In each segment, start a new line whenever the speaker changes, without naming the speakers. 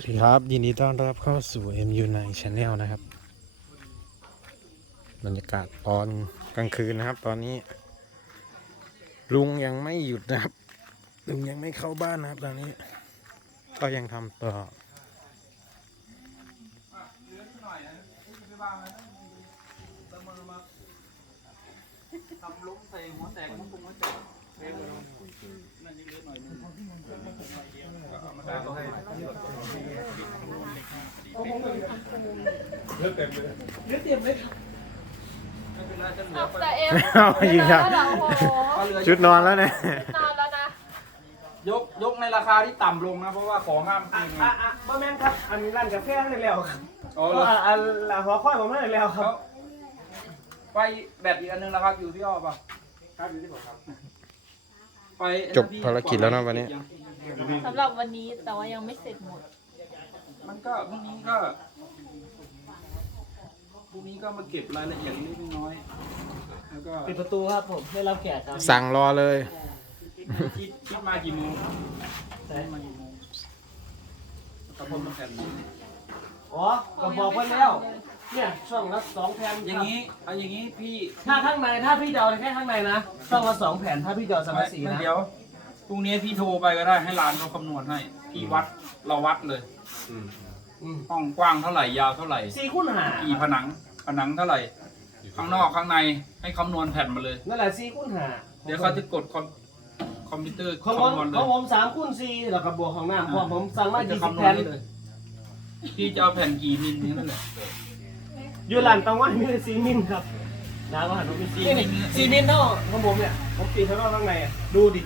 สวัสดีครับยินดีต้อนรับเข้าสู่ MU9 Channel นะครับบรรยากาศตอนกลางคืนนะครับตอนนี้ลุงยังไม่หยุดนะครับลุงยังไม่เข้าบ้านนะครับตอนนี้ก็ยังทำต่อ
ทำลุ้มใส่หัวแตกมุ้งตุ้งหัวแตกนั่นนี่เลือดหน่อยนึงเลือดเต็มเลยเลือดเต็มเลยไม่เป็นไรฉันเหลือไป
แต่เอ็ม
ยิงครับ
โอ้โห
ชุดนอนแล้วเนี่ย
นานแล้วนะ
ยกในราคาที่ต่ำลงนะเพราะว่าของห้ามกินไง
บ่แม่นครับ อันนี้ร้านกาแฟให้แล้วครับ
อ๋อเหรอ
อันหัวข้อผมให้แล้วครับ
ไปแบตอีกอันนึงนะครับอยู่ที่อ้อป่ะครับอยู่ที่ผมครับไป
จบภารกิจแล้วนะวันนี้
สำหรับวันนี้แต่ว่ายังไม่เสร็จหมด
มันก็พรุ่งนี้ก็มาเก็บรายละเอียดเล็กน้อยแล้วก็
ปิดประตูครับผมได้รับแขกครับ
สั่งรอเลย
คิดมากี่โมงคิดมากี่โมงกระพมแผ่น
อ๋อก็บอกไว้แล้ว เนี่ยช่องละ2แผ่น
อย่างนี้เอาอย่างนี้พี่
ถ้าข้างในถ้าพี่จะเอาแค่ข้างในนะช่องละ2แผ่นถ้าพี่จะเอาสังกะสีนะ
เดี๋ยวพรุ่งนี้พี่โทรไปก็ได้ให้ร้านเขาคำนวณให้พี่วัดเราวัดเลยห้องกว้างเท่าไหร่ยาวเท่าไหร่
4คูณ5
กี่ผนังเท่าไหร่ข้างนอกข้างในให้คำนวณแผ่นมาเลย
นั่นแหละ4คูณ5
เดี๋ยวเขาจะกดคอมพิวเตอร์
ของผม
คำนวณเล
ของ
ย
ผม3คูณ4แล้วก็บวกของน้ำเพราะผมสั่งมา
จะ
20
คำนว
แผ่
ณ
น
ให้เลยพี่จะเอาแผ่นกี่มิลนี่นั่นแหละ
อยู่ร้านตะวันมี4มิลครับน้ำก็หันมาเป็น4มิล4มิลเท่าของผมเนี่ยผมปิดข้างนอกข้างในดูดิ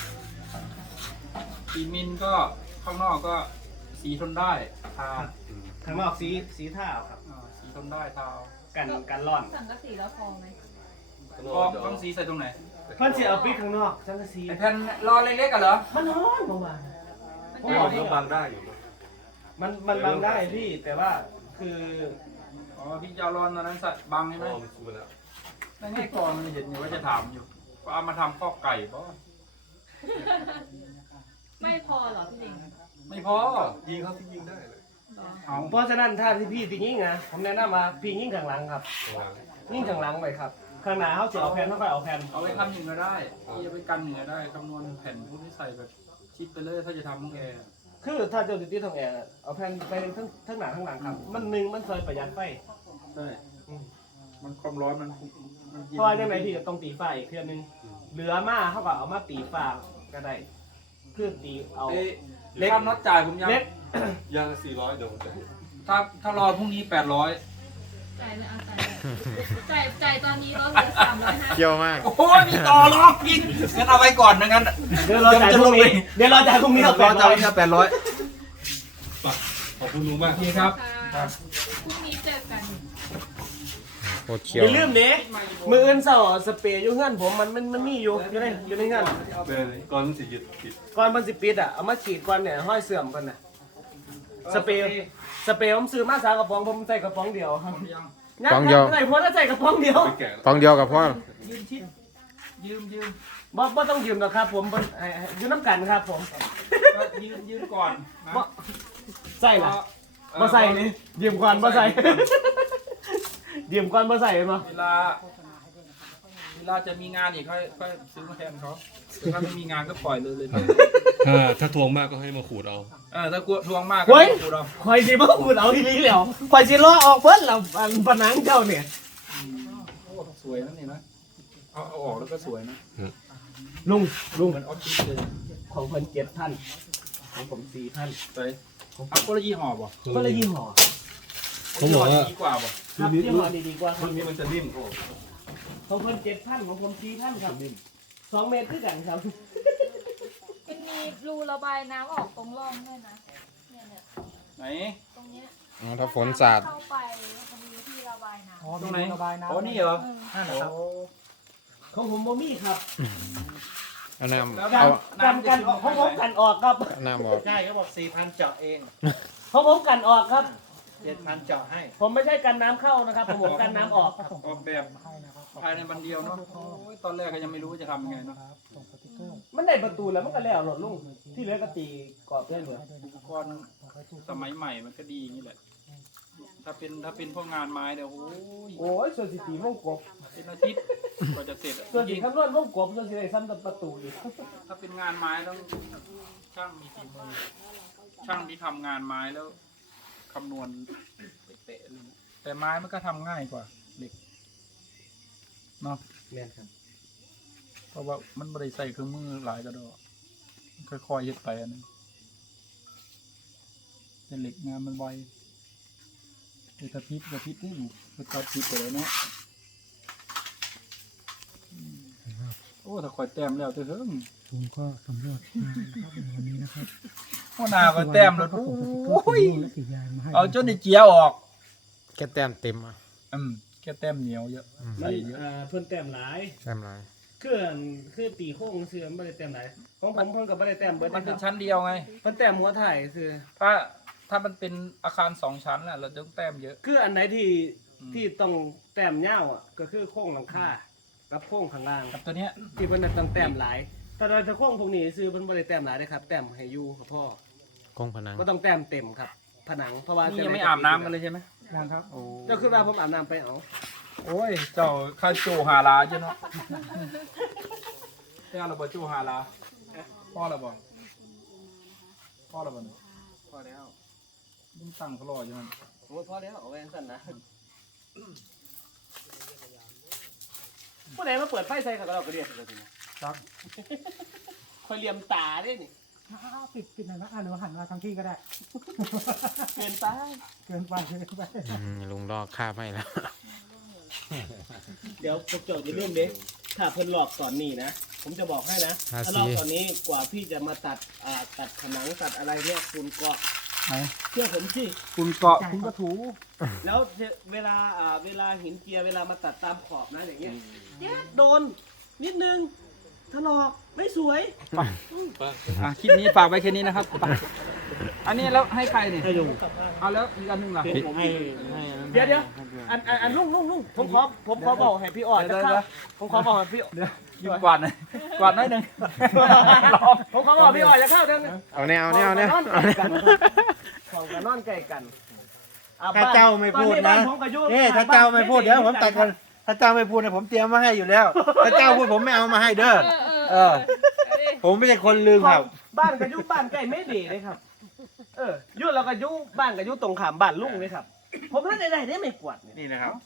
กี่มิลก็ข้างนอกก็สีทนได้ทา
ข้างนอกสีท่าครับ
สีทนได้ทา
กันร้อน
สังกะสีแล้วพอไหม
ต้องสีใส่ตรงไหน
เพิ่นสิเอาปิดข้างนอกจังกะสี
ไอแผ่นรอเล็กๆกันเหรอ
มันร้อนประมาณ
มันจะ
มันบังได้อยู่มันบังได้พี่แต่ว่าคือ
อ๋อพี่จะเอารอนตอนนั้นใส่บังใช่ไหมแล้วไงก่อนมันเห็นอยู่ว่าจะถามอยู่ว่าเอามาทำข้อไก่ป่ะ
ไม่พอเหรอพี่ลิง
ไม่พอ
ยิงเขาที่ยิงได้เลย
เหรอ
เอา
เพราะฉะนั้นถ้าที่พี่ตียิงนะผมแนะนำว่าพี่ยิงข้างหลังครับยิงข้างหลังไปครับข้างหน้าเขาจะเอาแผ่นเขาค่อยเอาแผ่น
เอาไว้ทำหนึ่งก็ได้พี่เอาไปกันหนึ่งก็ได้คำนวณแผ่นพวกนี้ใส่แบบชิดไปเลยถ้าจะทำห้องแอร์
คือถ้าเจ้าติดทางแอร์เอาแผ่นไปทั้งหน้าทั้งหลังครับมันซอยประหยัดไฟ
ใช่มันความร้อนมันเย็น
เพราะว่าจังไหนพี่ก็ต้องตีไฟอีกเทื่อนึงเหลือมาเขาก็เอามาตีฟ้าก็ได้คือตีเอา
เอ๊ะค่าน็อตจ่ายผมยัง
เล็ก
ยาง400เดี๋ยวผมจะให้
ถ้ารอพรุ่งนี้800
จ่ายเลยเอาจ่ายตอนนี้ลดเหลือ350
เกี่ยวมาก
โอ้ยมีต่อรองกินงั้นเอาไว้ก่อนนะงั้น
เดี๋ยวเราจ่ายพรุ่งนี้เดี๋ยวเราจ่ายพรุ่งนี้
ร
เอา
อ
แปดร้
จ่า
อย ย
แค่800
ขอบคุณลุงมาก
โอเคครับ
ค่ะพรุ่งนี้เจอกัน
โคตรเคี้ย
อ
ว
ย่าลืมเด้มืออื่นเสาร์สเปรย์อยู่เงื่อนผมมันมีอยู่ในเงื่อน
เป็นก่อนมันสิยึดติด
ก่อนมันสิปิดอ่ะเอามาฉีดก่อนเนี่ยห้อยเสื่อมกันน่ะสเปรย์ผมซื้อมา3กระป๋องผมใส่กระป๋องเดียวครับใส่พอแล้วใส่กระป๋องเดียว
ไปแก่แล้ว
ฟองเดียวกับพ่อ
ยืมชิดยืม
บ่ต้องยืมหรอกครับผมอยู่น้ำกันครับผม
ก็ยืมก่อนนะ
บ่ใส่ล่ะบ่ใส่นี่ยืมก่อนบ่ใส่ยืมก่อนบ่ใส่มา
เวลาจะมีงานอีกค่อยซื้อมาแทนเขาถ้าไม่มีงานก็ปล่อยเลย
ถ้าทวงมากก็ให้มาขูดเอา
ถ้ากลัวทวงมากก็
เฮ้ย
ดูเรา
คอยสิบ่พูดเอาทีนี้แล้วคอยสิล้อออกเพิ่นแล้วปนังเจ้าเนี่ย
โอ้สวยนะนี่นะเอาออกแล้วก็สวยนะ
ลุง
เหมือนออฟฟิศเลย
ของเพิ่น7ท่านของผม4ท่าน
ไปเอาคนละยี่ห้อป่ะ
ก็เลยยี่ห้อ
เขาบอกว่า
ดีกว่าป่ะ
ครับยี่ห้อดีกว่าค
รุ่
รับ
นนี้มันจะนิ่มโอ้
ของเพิ่น7ท่านของผม4ท่านครับ2 เมตรคือกันครับ
มันมีรูระบายน้ำออกตรงร่องด้วยนะเนี่ย
ไหน
ตรงเนี้ย
อ๋อถ้าฝนสาด
เข้าไปมันมีที่ระบายน้ำ
ตรงไหนอ๋อนี่เหรอ
เออ
โอ้
ของผมบ่มีครับ
เอาน้ำ
แล้ว
เอา
กันออกของผมกันออกครับ
เอาน้ำออก
ใช่เขาบอก 4,000 เจาะเอง
ของผมกันออกครับ
7,000 เจาะให้
ผมไม่ใช่กันน้ำเข้านะครับผมกันน้ำออกครับ
ออกแบบภายในวันเดียวเนาะโอ้ยตอนแรกก็ยังไม่รู้ว่าจะทำยังไงเนาะ
มันได้ประตูแล้วมันก็แล้วหลดลุงที่เหลือก็ตีกรอบได้เหลือ
อุปกรณ์สมัยใหม่มันก็ดีอย่างนี้แหละ ถ้าเป็นพวกงานไม้เนี่ยโอ้ย
โอ้ยส่วนสิตีวงกบ
เป็นอาทิตย์กว่าจะเสร็จอะ
ส่วนสิ
จริง
คำนวณวงกบส่วนสิได้ซ้ำกับประตูอีก
ถ้าเป็นงานไม้ต้องช่างมีฝีมือช่างที่ทำงานไม้แล้วคำนวณเป๊ะๆเลยนะแต่ไม้มันก็ทำง่ายกว่าเหล็กเนาะ
แม่นครับ
เพราะว่ามันไม่ได้ใส่เครื่องมือหลายกระดอกค่อยๆเฮ็ดไปอันนั้นแต่เหล็กงานมันไวแต่ถ้าพิษก็พิษนี่หนูก็ตัดพิษไปแล้วเนาะโอ้ถ้าคอยแต้มแล้วเถอะเฮ้ย
ผมก็สำรวจมานะครับในวันนี้นะครับ
หัวหน้าก็แต้มแล้วโอ้ย
และสียางมาให้
เอาจนได้เจียออก
แค่แต้มเต็มอ่ะ
แค่แต้มเหนียวเยอะใส่เยอะ
เพิ่นแต้มหลาย
แต้มลาย
คือตีโค้งเสื่อมบ่ได้แต้มหลายของผมเพิ่นก็บ่ได้แต้มเบิด
มัน
นะค
เป็
รั
น
บ
ชั้นเดียวไง
เพิ่นแต้มหัวถ่ายคือ
ถ้ามันเป็นอาคาร2 ชั้นน่ะเราต้องแต้มเยอะ
คืออันไหนที่ต้องแต้มยาวอ่ะก็คือโค้งหลังคากับโค้งข้างล่าง
กับตัวเนี้ย
ที่เพิ่นต้องแต้มหลายแต่โดยถ้าโค้งพวกนี้ซื้อเพิ่นบ่ได้แต้มหลายเด้ครับแต้มให้อยู่ครับพ่อก
ล้องพนัง
ก็ต้องแต้มเต็มครับ ผนังเพราะว่า
นี่ยังไม่อาบน้ำกันเลยใช่ไหม
ยังครับ
โอ้
เจ้าคือว่าผมอาบน้ำไปเอา
โอ้ยเจ้าข้าโจหาลาจ้ะเนาะแค่เราบอกโจหาลาพ่อเราบอกพ่อเราบอก
พอแล้ว
มึงตั้งเขารออยู่มัน
โอ้ยพอแล้วเอาไว้สั้นนะผู้ใดมาเปิดไฟใส่เขาก็เราก็เรียกเลยทีนี้
จัก
คอยเหลี่ยมตาเด้นี่
ปิดหน่อยนะหรือว่าหันมาทางที่ก็ได้
เกินไป
เกินไปเกินไป
ลุงลอกคาบให้แล้ว
เดี๋ยวพวกเจ้าจะเริ่มเด็กถ้าเพิ่นหลอกก่อนนี่นะ ผมจะบอกให้นะ ถ้าหลอกก่อนนี้กว่าพี่จะมาตัดตัดผนังตัดอะไรเนี่ยคุณก็
ไหน
เชื่อผมสิ
คุณเกาะคุณก็ถู
แล้วเวลาหินเจียเวลามาตัดตามขอบนะอย่างเงี้ยโดนนิดนึงถลอกไม่สวย
คลิปนี้ฝากไว้แค่นี้นะครับไปอันนี้แล้วให้ใครเนี่ยให้ลุงเอาแล้วอีกอันหนึงล่ะ
เดี๋ยวอันลุงผมขอบอกให้พี่ออดจะเข้าผมขอบอกให้พี่
เดี๋ยวยืมกวาดหน่อยกวาดหน่อยหนึ่งรอ
ผมขอบอกพี่ออดจะเข้าเดี๋ยวนี้
เอาแนวเอาแนว
ของกันนอนไก่กัน
ถ้าเจ้าไม่พูดนะนี่ถ้าเจ้าไม่พูดเดี๋ยวผมตัดกันถ้าเจ้าไม่พูดเนี่ยผมเตรียมมาให้อยู่แล้ว ถ้าเจ้าพูดผมไม่เอามาให้เด้อ ผมไม่ใช่คนลืมครับ
บ้านกับยุบ้านใกล้ไม่ดีเลยครับยุเรากับยุบ้านกับยุตรงขามบ้านลุงเลยครับ ผมท่านใดๆได้ไม่กวาดเนี่ย
นี่นะครับ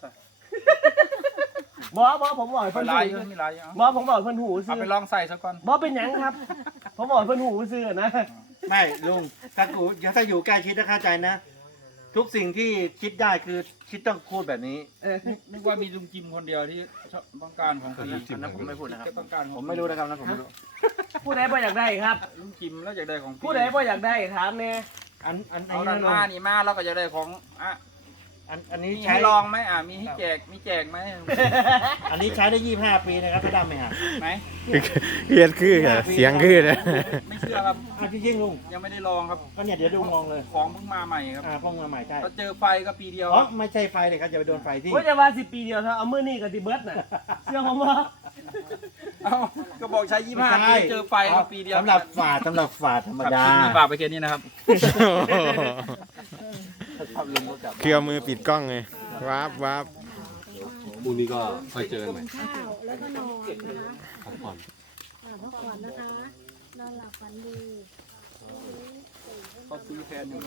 บอผมบอกให้
ไป
เพิ่น
ไล่
หู
มีไล่เอา
บอผมบอกให้เพิ่นหู
เอา
ซื้อ
ไปลองใส่ซะก่อน
บอเป็นหยังครับ ผมบอกให้เพิ่นหูซื้อนะ
ไม่ลุงถ้าอยู่ใกล้ชิดนะเข้าใจนะ ทุกสิ่งที่คิดได้คือคิดต้องพูดแบบนี้
นึกว่ามีลุงจิมคนเดียวที่ต้องการของพี่
อันนั้นผมไม่พูดนะครับ
ก็ต้องการของ
ผมไม่รู้นะครับนะผมไม่รู้
ผู้ใดบ่อยากได้ครับ
ลุงจิมแล้วอยากได้ของพี่
ผู้ใดบ่อยากได้ถามแน่
อัน
เอา
นี้
ดั
นะ
น
ลุง
มานี่มาแล้วก็จะได้ของอ่ะ
อันนี้
มี
ใช้
ให้ลองไหมมีให้แจกมีแจกไหม
อันนี้ใช้ได้25 ปีนะครับถ้าดำไหมครับ
ไหม
เฮียดคือเสียงคือนะ
ไม่เชื่อครับ
จริงๆลุง
ยังไม่ได้ลองครับ
ก็เนี่ยเดี๋ยวดูมองเลย
ของเพิ่งมาใหม่ครับ
พ่อมาใหม่ใช่
ถ้าเจอไฟก็ปีเดียว
อ๋อไม่ใช่ไฟเลยครับอย่าไปโดนไฟที่
ว่าจะว่า10 ปีเดียวเท่าเอามื้อนี้ก็สิเบิดน่ะเชื่อผมว่า
เอาก็บอกใช้25ปีเจอไฟก็ปีเดียว
สำหรับฝาธรรมดา
ครับคลิปนี้ฝากไปแค่นี้นะครับ
เคลียวมือปิดกล้องไงวับ
พรุ่งนี้ก็ค่อยเจอกันใหม่
ข้าวแล้วก็นอนนะคะ
พักผ่อน
พักผ่อนนะคะ นอนหลับฝันดี
ก็ซื้อแทนอยู่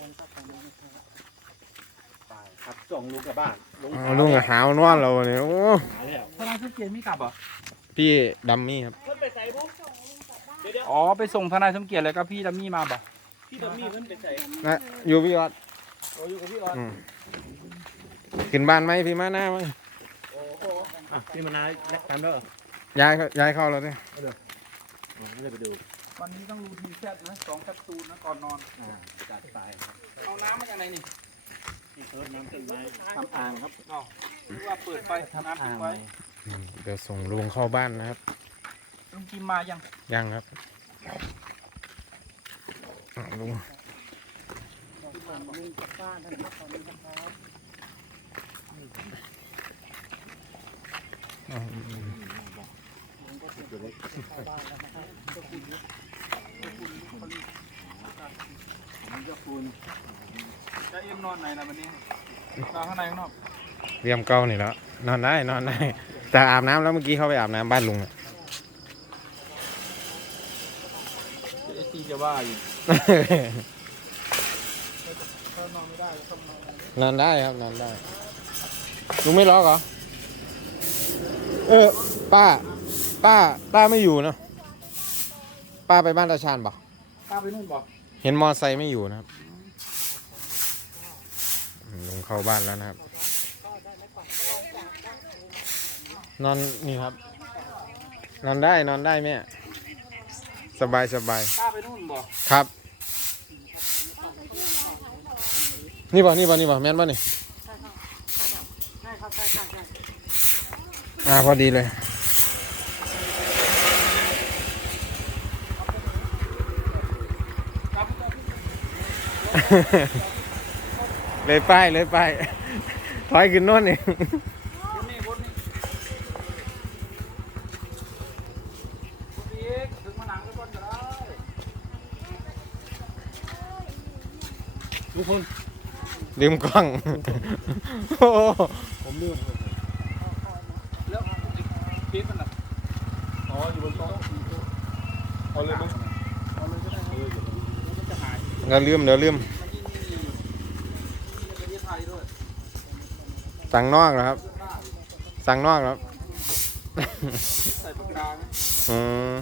ครับส่งลุงกลับบ้าน
เอาลุงกับหาวนอนเราเนี่ยโอ้
พนักงานเกียรติไม่กลับเหรอ
พี่ดัมมี่ครับ
เพิ่นไปใส่บุ๊เดี๋ยว
อ๋อไปส่งทนายสมเกียรติแล้วก็พี่ดัมมี่มาบ่
พี่ดัมมี่เพิ่นไปใส่
นะอยู่พี่ออด
โอ้อยู่กับพี่ออด
ขึ้นบ้านไหมพี่มาหน้าไหม
พี่มานาวทำแล้ว
ย้ายเข้าแล้วเนี่ย
ไม่ได้ไปดู
วันนี้ต้องรูทีนแคทนะ2 แคปซูลนะก่อนนอน
จัดไปครับ
เอาน้ำมาจากไหนนี่
นี่เพิ่มน้ำต้นไม้ทำอ่างครับ
เอาหรือว่าเปิดไฟน้ำทิ้งไว้
เดี๋ยวส่งลุงเข้าบ้านนะครับ
ลุงจิมมายัง
ยังครับลุง
จ้าคุณจะเอ็มนอนไหนนะวันนี้นอนข้างในข้างนอก
เรียมเก่านี่แล้วนอนได้นอนได้ แต่อาบน้ำแล้วเมื่อกี้เข้าไปอาบน้ำบ้านลุงอะ
เอซีจะว่าอยู่ถ้านอนไม่ได้ก็ต้องนอน
นอนได้ครับนอนได้ลุงไม่ล็อกเหรอป้าไม่อยู่เนอะป้าไปบ้านตาชาญบอก
ป้าไปนู่นบอก
เห็นมอไซค์ไม่อยู่นะครับลุงเข้าบ้านแล้วนะครับนอนนี่ครับนอนได้แม่สบาย
ป้าไปนู่นบอก
ครับนี่บ่แม่นบ่นี่พอดีเลย เลยป้ายถอยขึ้นโน่นเอง
บนนี่อีกถึงมาหนังก็ต้นก็ได้
ทุกคน
ลืมกล้อง โอ้โห
ผมลืม
แล้วคลิปมันอ่ะ
อ๋ออยู่บนโต๊ะเอาเลยไหม
เอาเลยก็ได้ครับมันจะหาย
เดี๋ยวลืม
มันยิ่งประเทศไทยด้วย
สั่งนอกเหรอครับ สั่งนอกเหรอครับ
ใส่ปากกาไหม
อืม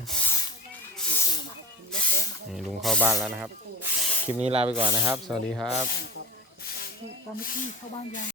นี่ลุงเข้าบ้านแล้วนะครับ คลิปนี้ลาไปก่อนนะครับ สวัสดีครับ
ตอนนี้เข้าบ้านยัง